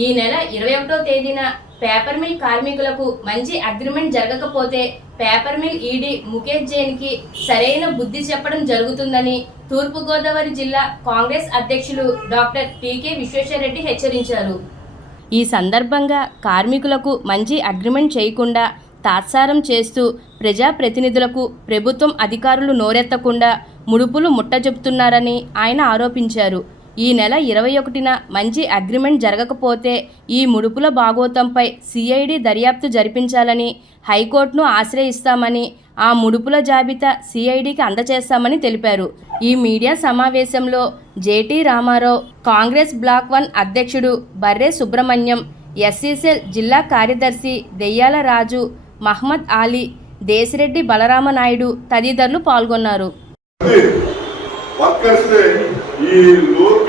ఈ నెల ఇరవై ఒకటో తేదీన పేపర్ మిల్ కార్మికులకు మంచి అగ్రిమెంట్ జరగకపోతే పేపర్ మిల్ ఈడీ ముఖేష్ జైన్కి సరైన బుద్ధి చెప్పడం జరుగుతుందని తూర్పుగోదావరి జిల్లా కాంగ్రెస్ అధ్యక్షులు డాక్టర్ టీకే విశ్వేశ్వరరెడ్డి హెచ్చరించారు. ఈ సందర్భంగా కార్మికులకు మంచి అగ్రిమెంట్ చేయకుండా తాత్సారం చేస్తూ ప్రజాప్రతినిధులకు ప్రభుత్వం అధికారులు నోరెత్తకుండా ముడుపులు ముట్టజెప్తున్నారని ఆయన ఆరోపించారు. ఈ నెల ఇరవై ఒకటిన మంచి అగ్రిమెంట్ జరగకపోతే ఈ ముడుపుల భాగోతంపై సిఐడి దర్యాప్తు జరిపించాలని హైకోర్టును ఆశ్రయిస్తామని ఆ ముడుపుల జాబితా సిఐడికి అందజేస్తామని తెలిపారు. ఈ మీడియా సమావేశంలో JT Ramarao Congress block one అధ్యక్షుడు బర్రె సుబ్రహ్మణ్యం ఎస్సీసెల్ జిల్లా కార్యదర్శి దెయ్యాల రాజు మహమ్మద్ ఆలీ దేశిరెడ్డి బలరామనాయుడు తదితరులు పాల్గొన్నారు. ఈ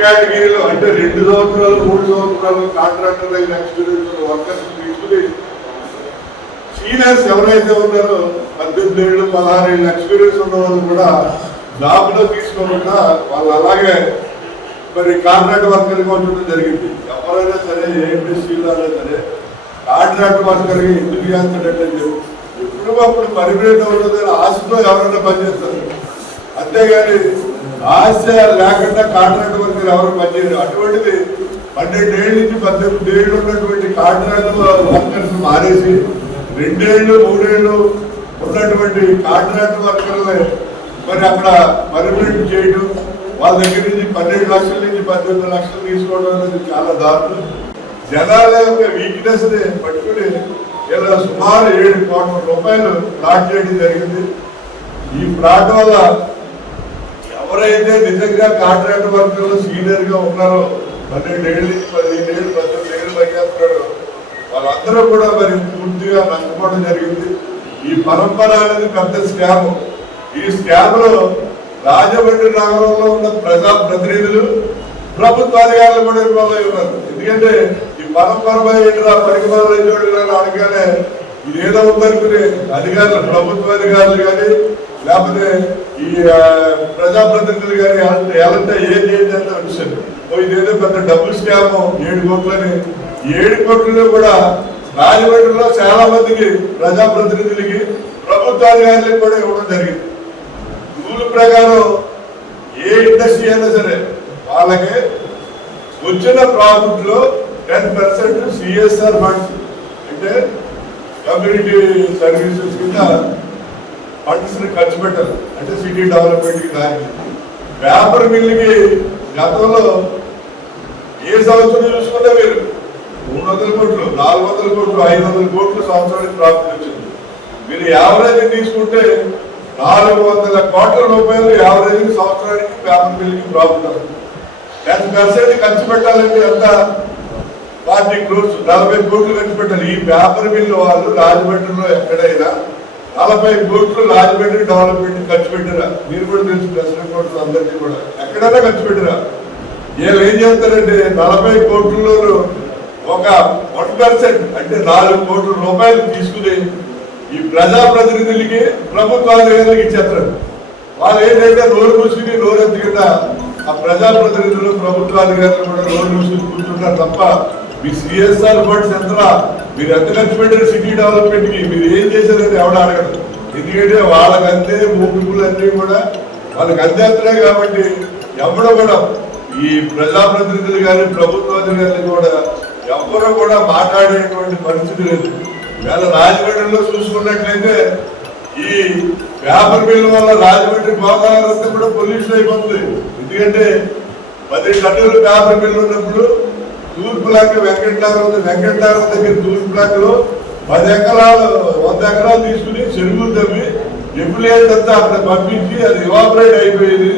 కేటగిరీలో అంటే రెండు సంవత్సరాలు మూడు సంవత్సరాలు కాంట్రాక్టర్ అయిన ఎక్స్పీరియన్స్ వర్కర్స్ తీసుకుని సీనియర్స్ ఎవరైతే ఉన్నారో పద్దెనిమిది ఏళ్ళు పదహారు ఏళ్ళు ఎక్స్పీరియన్స్ ఉన్న వాళ్ళు కూడా జాబ్లో తీసుకోకుండా వాళ్ళు అలాగే మరి కాంట్రాక్ట్ వర్కర్గా ఉండడం జరిగింది. ఎవరైనా సరే ఏ ఇండస్ట్రీలో అయినా సరే కాంట్రాక్ట్ వర్కర్గా ఎందుకు చేస్తాడంటే ఎప్పుడు అప్పుడు పరిమితం ఉండదని ఆశతో ఎవరైనా పనిచేస్తారు. అంతేగాని ఆశ లేకుండా కాంట్రాక్ట్ వర్కర్ ఎవరు పనిచేయరు. అటువంటిది పన్నెండేళ్ళ నుంచి పద్దెనిమిది ఏళ్ళు ఉన్నటువంటి కాంట్రాక్ట్ వర్కర్స్ మారేసి రెండేళ్ళు మూడేళ్ళు ఉన్నటువంటి కాంట్రాక్ట్ వర్కర్లే మరి అక్కడ పర్మనెంట్ చేయడం వాళ్ళ దగ్గర నుంచి పన్నెండు లక్షల నుంచి పద్దెనిమిది లక్షలు తీసుకోవడం అనేది చాలా దారుణం. జనాల యొక్క వీక్నెస్ పట్టుకుని ఇలా సుమారు ఏడు కోట్ల రూపాయలు ఫ్రాడ్ చేయడం జరిగింది. ఈ ఫ్రాడ్ వల్ల ఎవరైతే నిజంగా కాంట్రాక్ట్ వర్కర్లు సీనియర్గా ఉన్నారో పన్నెండు ఏళ్ళ పదిహేను ఏళ్ళు పద్దెనిమిది ఏళ్ళు పనిచేస్తున్నాడు వాళ్ళందరూ కూడా మరి పూర్తిగా నష్టపోవడం జరిగింది. ఈ పరంపర అనేది పెద్ద స్కామ్ ఈ స్కామ్లో రాజమండ్రి నగరంలో ఉన్న ప్రజా ప్రతినిధులు ప్రభుత్వ అధికారులు కూడా ఇన్వాల్వ్ అయి ఉన్నారు. ఎందుకంటే ఈ పరంపరపై ఏంటిరా పరికరాలు అడగానే ఇదేదో ఉందనుకునే అధికారులు ప్రభుత్వ అధికారులు కానీ లేకపోతే ఈ ప్రజాప్రతినిధులు కానీ ఎలాంటి ఏం చేయండి అంటే వచ్చారు ఇదేదో పెద్ద డబ్బులు స్కామ్. ఏడు కోట్లని ఏడు కోట్లలో కూడా రాజమండ్రిలో చాలా మందికి ప్రజాప్రతినిధులకి ప్రభుత్వ అధికారులకు కూడా ఇవ్వడం జరిగింది. రూల్ ప్రకారం ఏ ఇండస్ట్రీ అయినా సరే వాళ్ళకి వచ్చిన ప్రాఫిట్లో టెన్ పర్సెంట్ సిఎస్ఆర్ ఫండ్స్. అంటే కమ్యూనిటీ సర్వీసెస్ కింద ఫండ్స్ ఖర్చు పెట్టాలి అంటే సిటీ డెవలప్మెంట్ కానీ దానికి పేపర్ మిల్లుకి గతంలో ఏ సంవత్సరం చూసుకున్నా మీరు మూడు వందల కోట్లు నాలుగు వందల కోట్లు ఐదు వందల కోట్లు సంవత్సరానికి ప్రాఫిట్ వచ్చింది. మీరు యావరేజ్ తీసుకుంటే నాలుగు వందల కోట్ల రూపాయలు యావరేజ్ సంవత్సరానికి పేపర్ మిల్లుకి ప్రాఫిట్ వస్తుంది టెన్ పర్సెంట్ ఖర్చు పెట్టాలంటే ఎంత? ఫార్టీ క్రోర్స్ నలభై కోట్లు ఖర్చు పెట్టాలి. ఈ పేపర్ మిల్లు వాళ్ళు రాజమండ్రిలో ఎక్కడైనా నలభై కోట్లు రాజమండ్రి డెవలప్మెంట్ ఖర్చు పెట్టరా. మీరు కూడా తెలుసు ప్రెసిడెంట్ కోట్లు అందరికీ కూడా. ఎక్కడైనా ఖర్చు పెట్టరా. వీళ్ళు ఏం చేస్తారంటే నలభై కోట్లలో ఒక వన్ పర్సెంట్ అంటే నాలుగు కోట్ల రూపాయలు తీసుకుని ఈ ప్రజాప్రతినిధులకి ప్రభుత్వాధికారులకు ఇచ్చేస్తారు. వాళ్ళు ఏంటంటే నోరు మూసుకుని నోరు ఎత్తుకున్న ఆ ప్రజాప్రతినిధులు ప్రభుత్వాధికారులు కూడా నోరు మూసుకుని కూర్చుంటారు తప్ప మీ సిఎస్ఆర్ ఫండ్స్ ఎంత మీరు ఎంత ఖర్చు పెట్టారు సిటీ డెవలప్మెంట్కి? మీరు ఏం చేశారని ఎవడ అడగదు ఎందుకంటే వాళ్ళకి అంతే భూమికులు అన్నీ కూడా వాళ్ళకి అందేస్తున్నాయి కాబట్టి ఎవడ కూడా ఈ ప్రజాప్రతినిధులు కానీ ప్రభుత్వ అధికారులు కూడా ఎవరు కూడా మాట్లాడేటువంటి పరిస్థితి లేదు. వేళ రాజమండ్రిలో చూసుకున్నట్లయితే ఈ పేపర్ మిల్ వల్ల రాజమండ్రి గోదావరి కూడా పొల్యూషన్ అయిపోతుంది. ఎందుకంటే పది టన్నులు పేపర్ మిల్ ఉన్నప్పుడు తూర్పు లాక్ వెంకటనగరం ఉంది. వెంకటనగరం దగ్గర తూర్పు బ్లాక్లో పది ఎకరాలు వంద ఎకరాలు తీసుకుని చెరువులు తమ్మి ఎప్పులేట్ అంతా అక్కడ పంపించి అది ఇవాపరేట్ అయిపోయింది.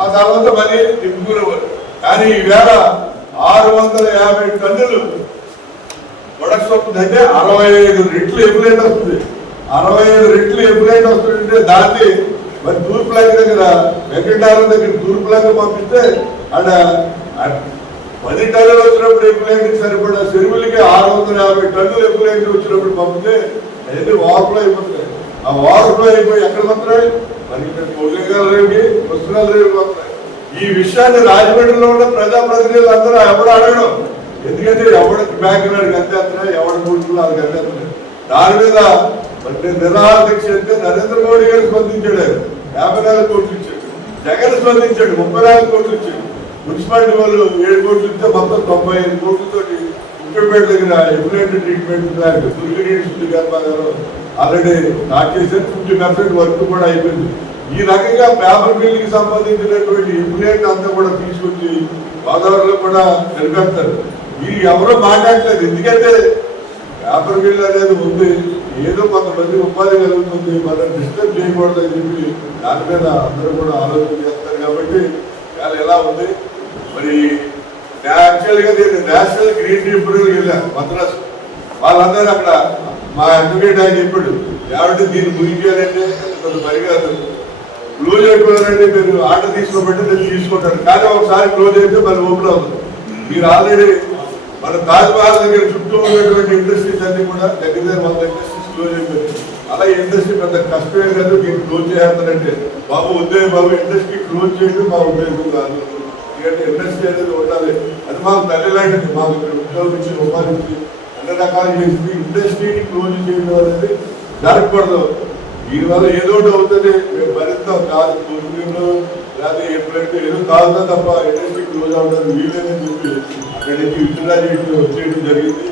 ఆ తర్వాత మళ్ళీ నింపుకునేవారు కానీ ఈవేళ ఆరు వందల యాభై టన్నులు ప్రొడక్ట్స్ వస్తుందంటే అరవై ఐదు రెట్లు ఎప్పుడైనా వస్తుంది? అరవై ఐదు రెట్లు ఎప్పుడైనా వస్తుందంటే దాన్ని మరి తూర్పు దగ్గర వెంకటారం దగ్గర తూర్పు పంపిస్తే అక్కడ పది టన్నులు వచ్చినప్పుడు ఎప్పులైట్ సరిపడా చెరువులకి ఆరు వందల యాభై టన్నులు ఎప్పులైట్ వచ్చినప్పుడు పంపితే అవన్నీ వార్పులు అయిపోతున్నాయి ఆ వార్పులు అయిపోయి ఎక్కడ పోతున్నాయి మరి ఇక్కడ కోలింగాల రేవుకి పుస్తకాల పోతున్నాయి ఈ విషయాన్ని రాజమండ్రిలో ఉన్న ప్రజాప్రతినిధులు అందరూ ఎవరు అడగడం? ఎందుకంటే ఎవరికి బ్యాంకు నాడికి అంతేస్తున్నా ఎవరి కూర్చున్నా వాళ్ళకి అంతేస్తున్నారు దాని మీద అంటే నిరాహార అంటే నరేంద్ర మోడీ గారు స్పందించాడు. యాభై నాలుగు కోట్లు ఇచ్చాడు. జగన్ స్పందించాడు. ముప్పై నాలుగు కోట్లు ఇచ్చాడు. మున్సిపాలిటీ వాళ్ళు ఏడు కోట్లు ఇస్తే మొత్తం తొంభై ఐదు కోట్లతో ఉప్పేపేట దగ్గర ఎఫ్లెంట్ ట్రీట్మెంట్ శుద్ధి కర్మాగారం ఆల్రెడీ నాకు చేశారు ఫిఫ్టీ పర్సెంట్ వర్క్ కూడా అయిపోయింది. ఈ రకంగా పేపర్ మిల్కి సంబంధించినటువంటి ఇన్ఫ్లుయెంట్ అంతా కూడా తీసుకొచ్చి గోదావరిలో కూడా నిలబెడతారు. ఇది ఎవరో మాట్లాడలేదు ఎందుకంటే పేపర్ మిల్ అనేది ఉంది. ఏదో కొంతమంది ఉపాధి కలుగుతుంది. మనం డిస్టర్బ్ చేయకూడదని చెప్పి దాని మీద అందరూ కూడా ఆలోచన చేస్తారు. కాబట్టి వాళ్ళు ఎలా ఉంది? మరి యాక్చువల్గా నేను నేషనల్ గ్రీన్ ట్రిబ్యునల్ వెళ్ళాను మద్రాసు. వాళ్ళందరూ అక్కడ మా అడ్వకేట్ ఆయన చెప్పాడు ఏమంటే దీన్ని ముగించాలంటే కొంత పరిగాదు క్లోజ్ అయిపోయారంటే మీరు ఆర్డర్ తీసుకోబట్టి నేను తీసుకుంటాను. కానీ ఒకసారి క్లోజ్ అయితే మళ్ళీ ఓపెన్ అవుతుంది. మీరు ఆల్రెడీ మన తాజ్మహల్ దగ్గర చుట్టూ ఉన్నటువంటి ఇండస్ట్రీస్ అన్ని కూడా దగ్గర దగ్గర వంద ఇండస్ట్రీస్ క్లోజ్ అయిపోయాయి. అలా ఇండస్ట్రీ పెద్ద కష్టమే కాదు మీరు క్లోజ్ చేస్తారంటే బాబు ఉద్యోగం బాబు ఇండస్ట్రీ క్లోజ్ చేయడం మా ఉద్యోగం కాదు. ఎందుకంటే ఇండస్ట్రీ అనేది ఉండాలి. అది మాకు తల్లి లాంటిది మాకు ఇక్కడ ఉద్యోగం ఇచ్చి ఉపాధి అన్ని రకాలు చేసి ఇండస్ట్రీని క్లోజ్ చేయడం అనేది జరగకూడదు. దీనివల్ల ఏదో ఒకటి అవుతుంది. మేము మరింత కాదు కొద్దిలో లేదా ఎప్పుడైతే ఏదో కాదు తప్ప ఇండస్ట్రీ క్లోజ్ అవుతుంది వీలేదని చెప్పి అక్కడి నుంచి విత్డ్రా చేయడం వచ్చేయడం జరిగింది.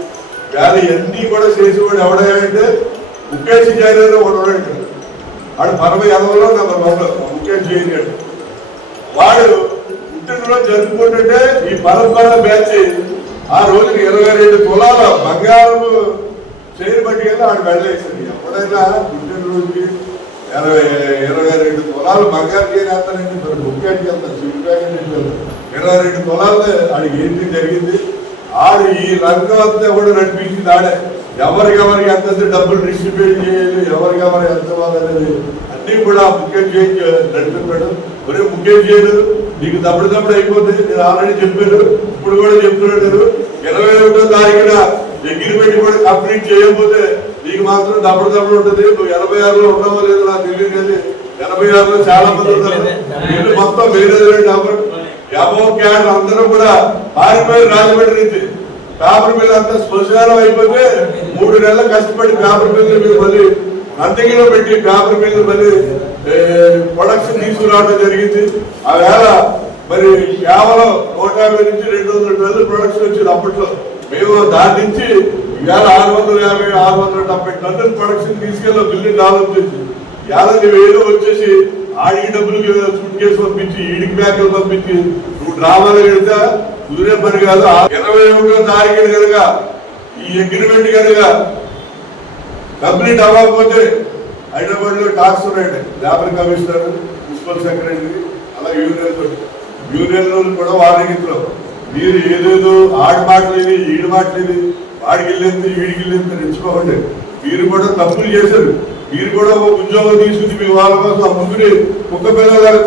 కానీ ఇవన్నీ కూడా చేసి కూడా ఎవడంటే ముఖేష్ జైన్ ఉన్నాడు ఇక్కడ. వాడు పరమ ఎదవలో నెంబర్ వన్ ముఖేష్ జైన్ వాడు రాష్ట్రంలో జరుపుకుంటుంటే ఈ పరంపర బ్యాచ్ ఆ రోజుకి ఇరవై రెండు తులాల బంగారం చైన్ పట్టుకెళ్ళి ఆడు వెళ్ళేసింది. ఎప్పుడైనా పుట్టినరోజుకి ఇరవై ఇరవై రెండు తులాలు బంగారు చైన్ వేస్తానండి మరి బుక్కాడికి వెళ్తాను స్విట్ ప్యాకెట్ వెళ్తాను ఇరవై రెండు తులాలు ఆడికి ఏంటి జరిగింది. ఆడు ఈ రంగం అంతా కూడా నడిపించింది ఆడే. ఎవరికి ఎవరికి ఎంత డబ్బులు డిస్ట్రిబ్యూట్ చేయాలి ఎవరికెవరికి ఎంత అనేది అన్ని కూడా ముఖ్యం చేసి నడిపిస్తాడు ఒరే ముఖ్యం చేయడు నీకు తప్పుడు తప్పుడు అయిపోతుంది నేను ఆల్రెడీ చెప్పాను. ఇప్పుడు కూడా చెప్తున్నాడు నేను. ఇరవై ఒకటో తారీఖున అగ్రిమెంట్ కూడా కంప్లీట్ చేయకపోతే నీకు మాత్రం తప్పుడు తప్పుడు ఉంటుంది. నువ్వు ఎనభై ఆరులో ఉన్నావో లేదో నాకు తెలియదు కానీ ఎనభై ఆరులో చాలా మంది ఉన్నారు. మొత్తం వేరే యాభో క్యాడ్ అందరూ కూడా పారిపోయి రాజమండ్రి నుంచి. పేపర్ మిల్ అంతా శ్మశానం అయిపోతే మూడు నెలలు కష్టపడి పేపర్ మిల్ మీరు మళ్ళీ అంతకిలో పెట్టి పేపర్ మీద మళ్ళీ ప్రొడక్షన్ తీసుకురావడం జరిగింది. ఆ వేళ మరి కేవలం నూట యాభై నుంచి రెండు వందల టన్నులు ప్రొడక్షన్ వచ్చింది అప్పట్లో. మేము దాని నుంచి ఇవాళ ఆరు వందల యాభై ఆరు వందల డెబ్బై టన్నులు ప్రొడక్షన్ తీసుకెళ్ళి బిల్లింగ్ డాలర్ చేసి ఏడాది వేలు వచ్చేసి ఆడికి డబ్బులు సూట్ కేసు పంపించి ఈడికి బ్యాగులు పంపించి నువ్వు డ్రామాలు పెడితే కుదిరే పని కాదు. ఆ ఇరవై ఒకటో తారీఖు కనుక ఈ అగ్రిమెంట్ కనుక కంప్లీట్ అవ్వకపోతే హైదరాబాద్లో టాక్స్ ఉన్నాయండి. లేబర్ కమిషనర్ మున్సిపల్ సెక్రటరీ అలా యూనియన్ యూనియన్ కూడా వారికి మీరు ఏదేదో ఆడి మాటలేని ఈడి మాటలేని వాడికి వెళ్ళింది వీడికి వెళ్ళింది తెచ్చుకోకండి మీరు కూడా తప్పులు చేశారు. మీరు కూడా ఒక ఉద్యోగం తీసుకుని మీ వాళ్ళ కోసం ఆ ముందుని కుక్క పిల్లలు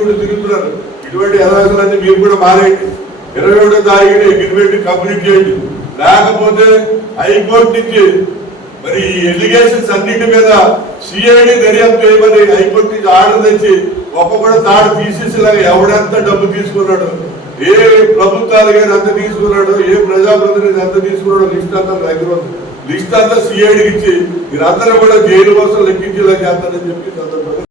కూడా తిరుగుతున్నారు. ఇటువంటి ఎలవేసలన్నీ మీరు కూడా మారేయండి. ఇరవై ఒకటో తారీఖున అగ్రిమెంట్ కంప్లీట్ చేయండి. లేకపోతే హైకోర్టు నుంచి మరి ఈ ఎలిగేషన్స్ అన్నింటి మీద సిఐడి దర్యాప్తు చేయమని హైకోర్టు నుంచి ఆర్డర్ తెచ్చి ఒక్కొక్కడు తాడు తీసేసేలాగా ఎవడంత డబ్బు తీసుకున్నాడు? ఏ ప్రభుత్వాలు కానీ అంత తీసుకున్నాడు? ఏ ప్రజాప్రతినిధి అంత తీసుకున్నాడు? లిస్ట్ అంతా దగ్గర ఉంది. లిస్ట్ అంతా సిఐడికి ఇచ్చి మీరందరూ కూడా జైలు కోసం లెక్కించేలా చేస్తానని చెప్పి సందర్భంగా